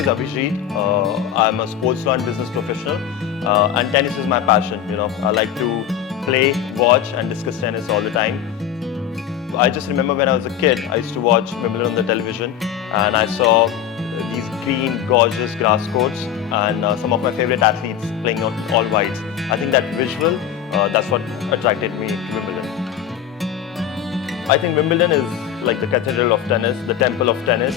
is Abhijit. I'm a sports law and business professional, and tennis is my passion. I like to play, watch, and discuss tennis all the time. I just remember when I was a kid, I used to watch Wimbledon on the television, and I saw these green, gorgeous grass courts, and some of my favorite athletes playing on all whites. I think that visual, that's what attracted me to Wimbledon. I think Wimbledon is like the cathedral of tennis, the temple of tennis.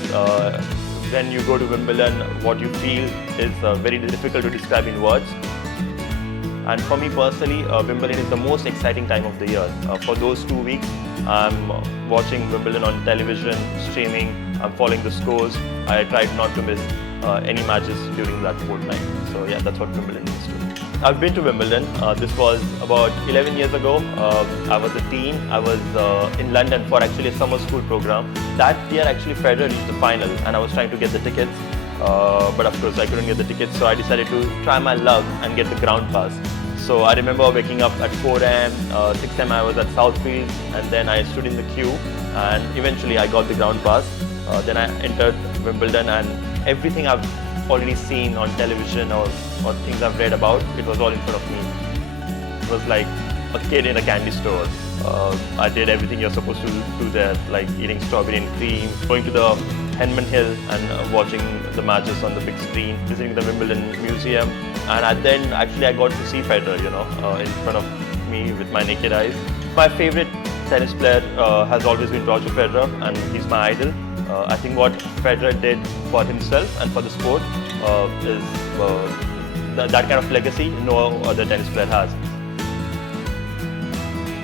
When you go to Wimbledon, what you feel is very difficult to describe in words. And for me personally, Wimbledon is the most exciting time of the year. For those 2 weeks, I'm watching Wimbledon on television, streaming, I'm following the scores. I tried not to miss any matches during that fortnight. So yeah, that's what Wimbledon means to me. I've been to Wimbledon. This was about 11 years ago. I was a teen. I was in London for actually a summer school program. That year actually Federer reached the final and I was trying to get the tickets. But of course I couldn't get the tickets, so I decided to try my luck and get the ground pass. So I remember waking up at 4 am, 6 am I was at Southfield, and then I stood in the queue and eventually I got the ground pass. Then I entered Wimbledon, and everything I've already seen on television or things I've read about, it was all in front of me. It was like a kid in a candy store. I did everything you're supposed to do there, like eating strawberry and cream, going to the Henman Hill and watching the matches on the big screen, visiting the Wimbledon Museum, and then actually I got to see Federer, in front of me with my naked eyes. My favorite tennis player has always been Roger Federer, and he's my idol. I think what Federer did for himself and for the sport is that kind of legacy no other tennis player has.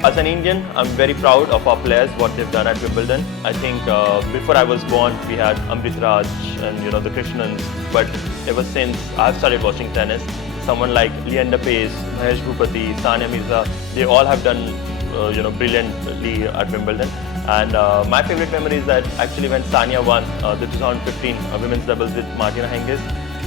As an Indian, I'm very proud of our players, what they've done at Wimbledon. I think before I was born, we had Amrit Raj and the Krishnans. But ever since I've started watching tennis, someone like Leander Paes, Mahesh Bhupathi, Sania Mirza, they all have done brilliantly at Wimbledon. And my favorite memory is that actually when Sania won the 2015 women's doubles with Martina Hingis,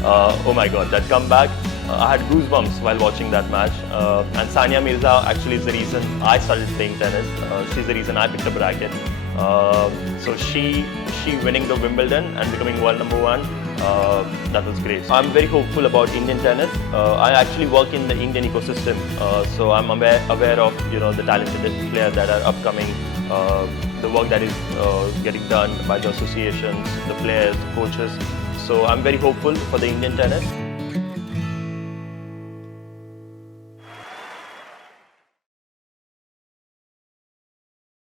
oh my God, that comeback. I had goosebumps while watching that match, and Sania Mirza actually is the reason I started playing tennis. She's the reason I picked up a racket. So she winning the Wimbledon and becoming world #1, that was great. I'm very hopeful about Indian tennis. I actually work in the Indian ecosystem, so I'm aware of the talented players that are upcoming, the work that is getting done by the associations, the players, coaches. So I'm very hopeful for the Indian tennis.